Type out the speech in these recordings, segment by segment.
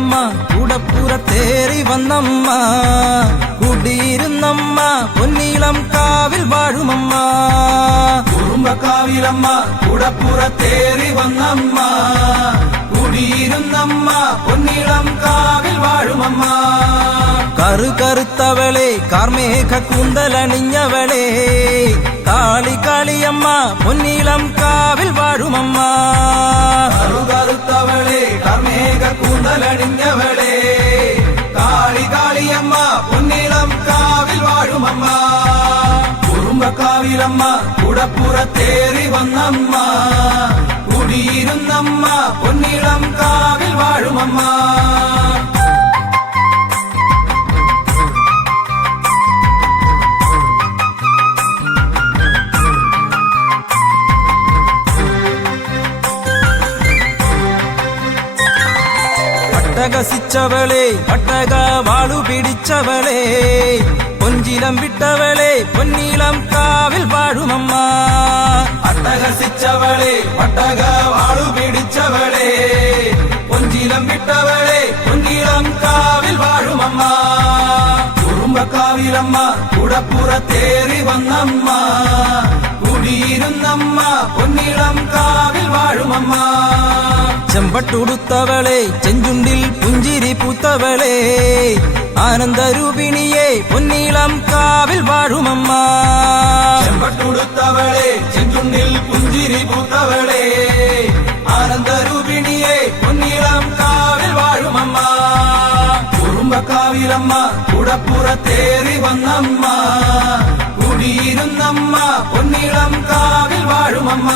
കാവിലമ്മ കൂടപ്പുറത്തേറി വന്നമ്മ കുടിയിരുന്നമ്മ പൊന്നീളം കാവിൽ വാഴുമമ്മ കുറുമ്പക്കാവിലമ്മ കൂടപ്പുറത്തേറി വന്നമ്മ കുടിയിരുന്നമ്മ പൊന്നീളം കാവിൽ വാഴുമമ്മ കറുകറുത്തവളെ കാർമേഘ കൂന്തലണിഞ്ഞവളെ കാളി കാളിയമ്മ പൊന്നീളം കാവിൽ വാഴുമമ്മ കറുകറുത്തവളെ കാർമേഘ കൂന്തലണിഞ്ഞവളെ കാളി കാളിയമ്മ പൊന്നീളം കാവിൽ വാഴുമമ്മ കുറുമ്പക്കാവിലമ്മ കൂടപ്പുറത്തേറി വന്നമ്മ കുടിയിരുന്നമ്മ പൊന്നീളം കാവിൽ വാഴുമമ്മ പട്ടകസിച്ചവളെ പട്ടക വാളു പിടിച്ചവളെ പൊഞ്ചിലം വിട്ടവളെ പൊന്നീളം കാവിൽ വാഴുമമ്മ അട്ടഹസിച്ചവളെ പട്ടക വാളു പിടിച്ചവളെ പൊഞ്ചിലം വിട്ടവളെ പൊന്നീളം കാവിൽ വാഴുമമ്മ കുറുമ്പക്കാവിലമ്മ കൂടപ്പുറത്തേറി വന്നമ്മ കുടിയിരുന്നമ്മ പൊന്നീളം കാവിൽ വാഴുമമ്മ ചെമ്പട്ടുടുത്തവളെ ചെഞ്ചുണ്ടിൽ പുഞ്ചിരി പൂത്തവളെ ആനന്ദരൂപിണിയെ പൊന്നീളം കാവിൽ വാഴുമമ്മ ചെമ്പട്ടുടുത്തവളെ ചെഞ്ചുണ്ടിൽ പുഞ്ചിരി പൂത്തവളെ ആനന്ദരൂപിണിയെ പൊന്നീളം കാവിൽ വാഴുമമ്മ കുറുമ്പക്കാവിലമ്മ കൂടപ്പുറത്തേറി വന്നമ്മ കുടിയിരുന്നമ്മ പൊന്നീളം കാവിൽ വാഴുമമ്മ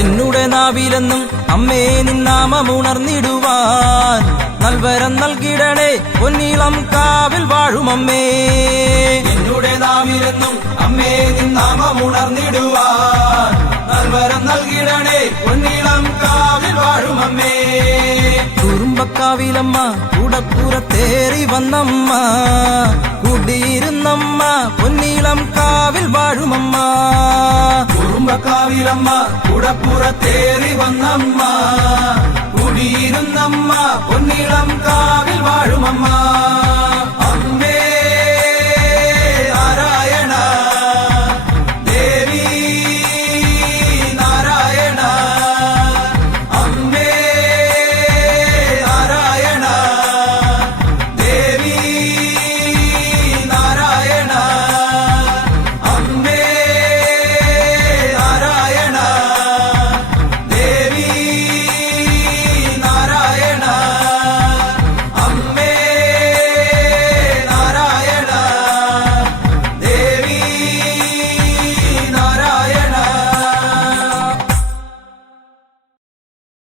എന്നുടെ നാവിലെന്നും അമ്മേ നിന്നാമമുണർന്നിടുവാൻ നൽവരം നൽകിടണേ പൊന്നീളം കാവിൽ വാഴുമമ്മേ എന്നുടെ നാവിലെന്നും അമ്മേ നിന്നാമമുണർന്നിടുവാൻ നൽവരം നൽകിടണേ പൊന്നീളം കാവിൽ വാഴുമമ്മേ കുറുമ്പക്കാവിലമ്മ കൂടപ്പുറത്തേറി വന്നമ്മ കുടിയിരുന്നമ്മ പൊന്നീളം കാവിൽ വാഴുമമ്മ കുറുമ്പക്കാവിലമ്മ കൂടപ്പുറത്തേറി വന്നമ്മ കുടിയിരുന്നമ്മ പൊന്നീളം കാവിൽ